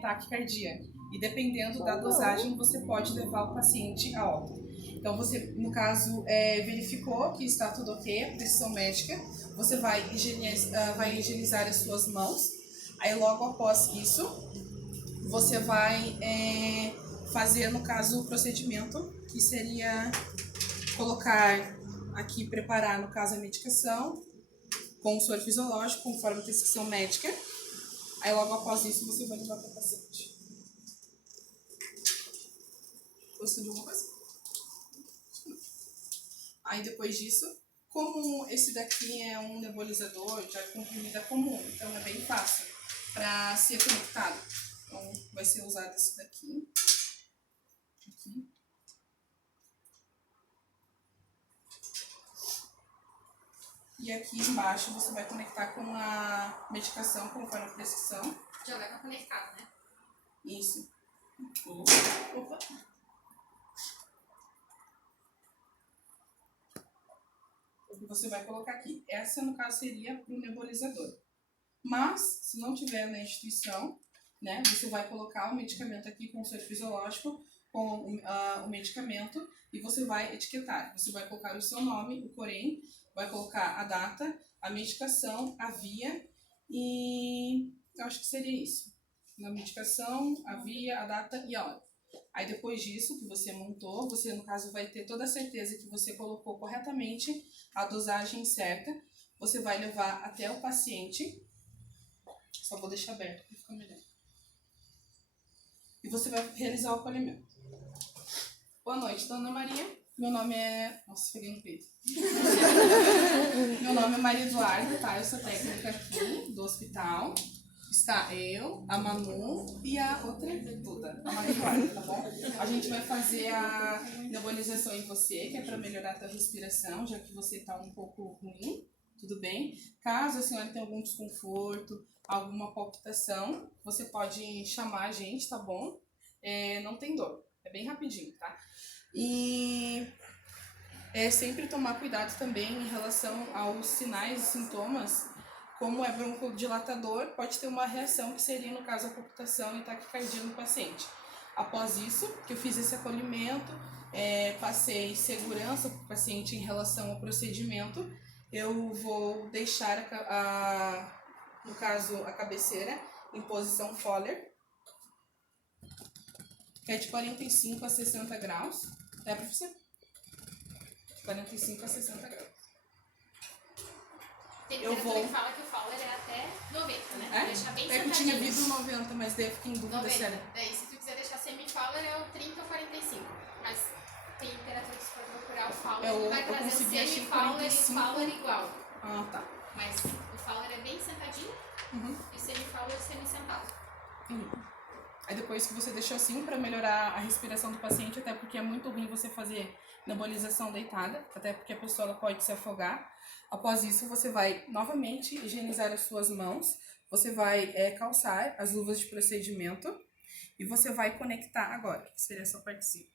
taquicardia. E dependendo da dosagem, você pode levar o paciente a óbito. Então, você, no caso, verificou que está tudo ok, a prescrição médica, você vai higienizar as suas mãos. Aí, logo após isso, você vai fazer, no caso, o procedimento, que seria colocar aqui, preparar, no caso, a medicação com o soro fisiológico, conforme a prescrição médica. Aí, logo após isso, você vai levar para o paciente. Gostou de alguma coisa? Aí, depois disso, como esse daqui é um nebulizador de ar comprimido comum, então é bem fácil para ser conectado. Então, vai ser usado esse daqui. Aqui. E aqui embaixo você vai conectar com a medicação conforme a prescrição. Já vai estar conectado, né? Isso. Opa. Você vai colocar aqui. Essa, no caso, seria para o nebulizador. Mas, se não tiver na instituição, né, você vai colocar o medicamento aqui com o soro fisiológico, com o medicamento, e você vai etiquetar. Você vai colocar o seu nome, o Corém, vai colocar a data, a medicação, a via, e eu acho que seria isso. Na medicação, a via, a data e a hora. Aí depois disso, que você montou, você no caso vai ter toda a certeza que você colocou corretamente a dosagem certa. Você vai levar até o paciente. Só vou deixar aberto para ficar melhor. E você vai realizar o acolhimento. Boa noite, dona Maria. Meu nome é... Nossa, peguei no peito. Meu nome é Maria Eduarda, tá? Eu sou técnica aqui do hospital. Está eu, a Manu e a outra Duda, a Maria Eduarda, tá bom? A gente vai fazer a nebulização em você, que é para melhorar a tua respiração, já que você está um pouco ruim, tudo bem? Caso a senhora tenha algum desconforto, alguma palpitação, você pode chamar a gente, tá bom? Não tem dor, é bem rapidinho, tá? E sempre tomar cuidado também em relação aos sinais e sintomas. Como é broncodilatador, pode ter uma reação que seria, no caso, a palpitação e taquicardia no paciente. Após isso, que eu fiz esse acolhimento, passei segurança para o paciente em relação ao procedimento, eu vou deixar, no caso, a cabeceira em posição Fowler, que é de 45 a 60 graus. É, professor? 45 a 60 graus. Tem literatura que fala que o Fowler é até 90, né? Deixar bem sentadinho. Eu tinha visto 90, mas daí eu fiquei em dúvida, 90. sério. Daí, se tu quiser deixar semi-Fowler, é o 30 ou 45. Mas tem literatura que se for procurar o Fowler, ele vai trazer semi-Fowler e Fowler igual. Ah, tá. Mas o Fowler é bem sentadinho e semi-Fowler semi-sentado. Aí depois que você deixou assim, para melhorar a respiração do paciente, até porque é muito ruim você fazer nebulização deitada, até porque a pessoa ela pode se afogar. Após isso, você vai novamente higienizar as suas mãos, você vai calçar as luvas de procedimento e você vai conectar agora, que seria essa partezinha.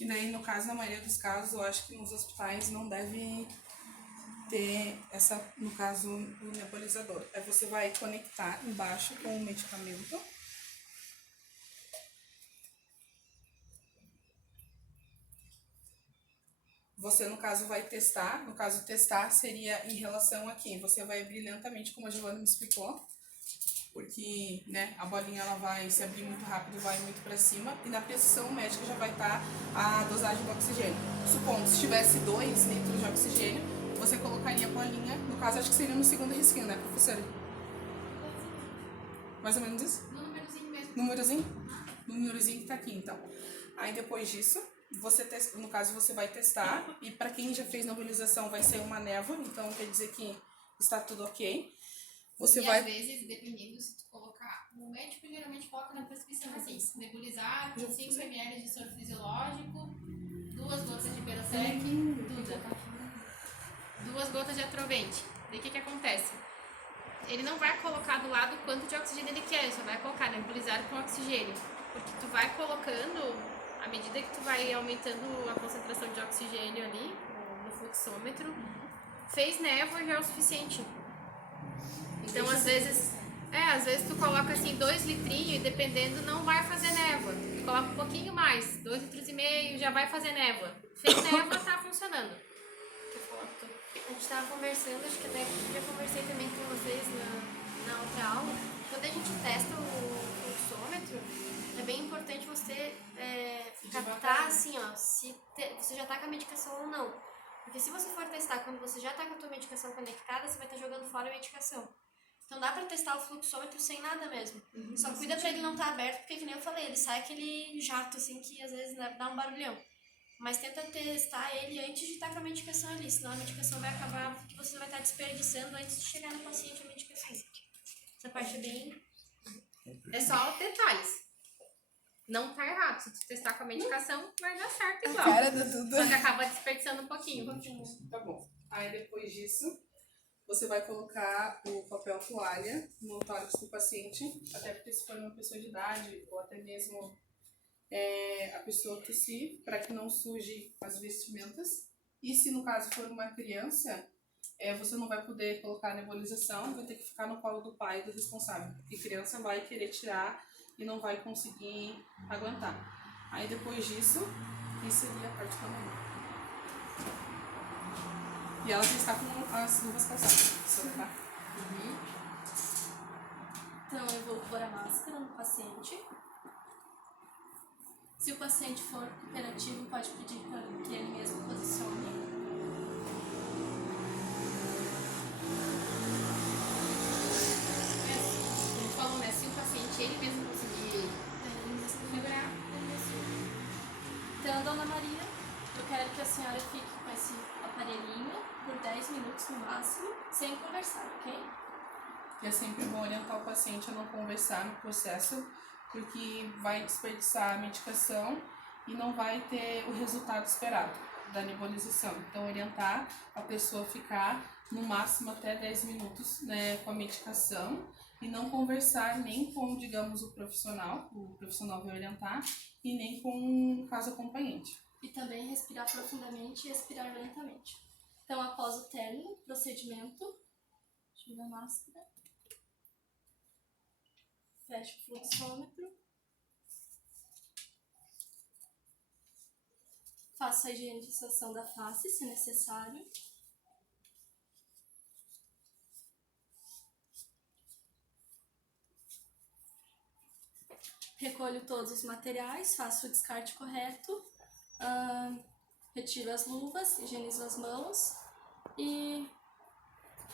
E daí, no caso, na maioria dos casos, eu acho que nos hospitais não deve ter essa, no caso, o nebulizador. Aí você vai conectar embaixo com o medicamento. Você, no caso, vai testar. No caso, testar seria em relação a quem? Você vai abrir lentamente, como a Giovana me explicou. Porque, né, a bolinha ela vai se abrir muito rápido, vai muito para cima. E na pressão médica já vai estar a dosagem do oxigênio. Supondo, se tivesse 2 litros de oxigênio, você colocaria a bolinha. No caso, acho que seria no segundo risquinho, né, professora? Mais ou menos isso? No númerozinho mesmo. Númerozinho? Númerozinho que tá aqui, então. Aí depois disso, você no caso você vai testar. E para quem já fez nebulização vai ser uma névoa, então quer dizer que está tudo ok. Você vai... às vezes, dependendo, se tu colocar... O médico, geralmente, Nebulizar com 5 ml de soro fisiológico, 2 gotas de Berotec, 2 gotas de atrovente. Daí o que acontece? Ele não vai colocar do lado quanto de oxigênio ele quer, ele só vai colocar nebulizar com oxigênio. Porque tu vai colocando, à medida que tu vai aumentando a concentração de oxigênio ali, no fluxômetro, fez névoa já é o suficiente. Então, às vezes tu coloca assim 2 litrinhos e dependendo não vai fazer névoa. Tu coloca um pouquinho mais, 2,5 litros já vai fazer névoa. Fez névoa, tá funcionando. A gente estava conversando, acho que até já conversei também com vocês na outra aula. Quando a gente testa o fluxômetro, é bem importante você captar assim, ó, se você já está com a medicação ou não. Porque se você for testar quando você já está com a tua medicação conectada, você vai estar jogando fora a medicação. Então dá pra testar o fluxômetro sem nada mesmo. Só cuida pra ele não estar aberto, porque que nem eu falei, ele sai aquele jato assim que às vezes dá um barulhão. Mas tenta testar ele antes de estar com a medicação ali, senão a medicação vai acabar, porque você vai estar desperdiçando antes de chegar no paciente a medicação. Essa parte é bem... É só detalhes. Não tá errado. Se tu testar com a medicação, vai dar certo igual. Cara do tudo. Só que acaba desperdiçando um pouquinho. Tá bom. Aí depois disso, você vai colocar o papel toalha no tórax do paciente, até porque se for uma pessoa de idade ou até mesmo a pessoa tossir, para que não suje as vestimentas. E se no caso for uma criança, você não vai poder colocar a nebulização, vai ter que ficar no colo do pai do responsável, porque criança vai querer tirar e não vai conseguir aguentar. Aí depois disso, isso seria a parte da mãe. E ela já está com as luvas calçadas, tá? Então eu vou pôr a máscara no paciente. Se o paciente for cooperativo, pode pedir para que ele mesmo posicione. Ele falou, né? Se o paciente ele mesmo conseguir segurar. Então, Dona Maria, eu quero que a senhora fique com esse aparelhinho por 10 minutos no máximo, sem conversar, ok? E é sempre bom orientar o paciente a não conversar no processo, porque vai desperdiçar a medicação e não vai ter o resultado esperado da nebulização. Então, orientar a pessoa a ficar no máximo até 10 minutos, né, com a medicação e não conversar nem com, digamos, o profissional vai orientar, e nem com o caso acompanhante. E também respirar profundamente e expirar lentamente. Então, após o término, procedimento, tira a máscara. Fecha o fluxômetro. Faça a higienização da face, se necessário. Recolho todos os materiais, faço o descarte correto. Retiro as luvas, higienizo as mãos e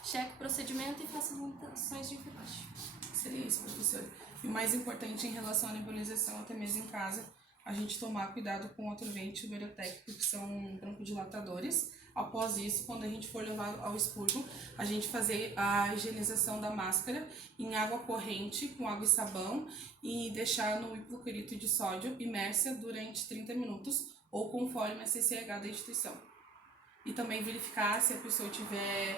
checo o procedimento e faço as anotações de enfermagem. Seria isso, professora. E o mais importante em relação à nebulização, até mesmo em casa, a gente tomar cuidado com o atrovente e o Berotec, porque são broncodilatadores. Após isso, quando a gente for levar ao expurgo, a gente fazer a higienização da máscara em água corrente, com água e sabão, e deixar no hipoclorito de sódio imersa durante 30 minutos, ou conforme a CCH da instituição. E também verificar se a pessoa tiver...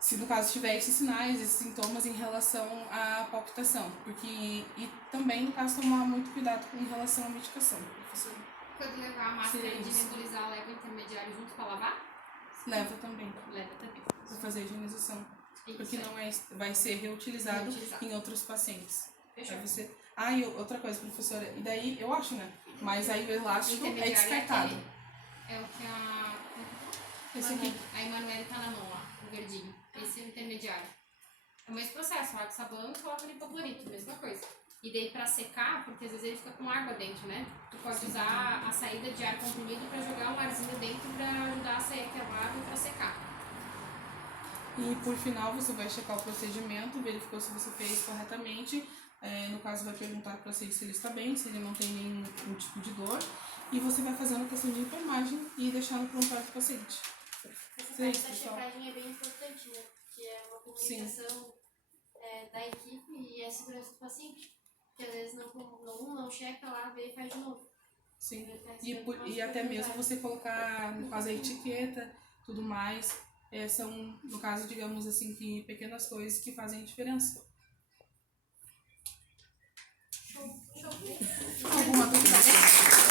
se no caso tiver esses sinais, esses sintomas em relação à palpitação, e também no caso tomar muito cuidado em relação à medicação, professora. Quando levar a máscara de nebulizar, leva o intermediário junto para lavar? Leva também, Leva também. para fazer a higienização, porque Isso. não vai ser reutilizado em outros pacientes. Fechou. Aí você... e outra coisa, professora, e daí eu acho, né, mas aí o elástico é descartado. É o que a... Esse aqui. A Emanuele tá na mão, ó, o verdinho. Esse é o intermediário. É o mesmo processo, água, sabão e coloca no hipoclorito, mesma coisa. E daí pra secar, porque às vezes ele fica com água dentro, né? Tu pode usar a saída de ar comprimido pra jogar um arzinho dentro pra ajudar a sair aquela água e pra secar. E por final você vai checar o procedimento, verificou se você fez corretamente. No caso vai perguntar para você se ele está bem, se ele não tem nenhum tipo de dor. E você vai fazer a anotação de enfermagem e deixar no prontuário do paciente. Essa parte da checagem é bem importante, né? Porque é uma comunicação da equipe e a segurança do paciente. vezes não checa lá, vê e faz de novo. Sim. Essa é uma E até mesmo oportunidade. você colocar, no caso, a etiqueta, tudo mais, são, no caso, digamos assim, que pequenas coisas que fazem a diferença. Show. Alguma dúvida?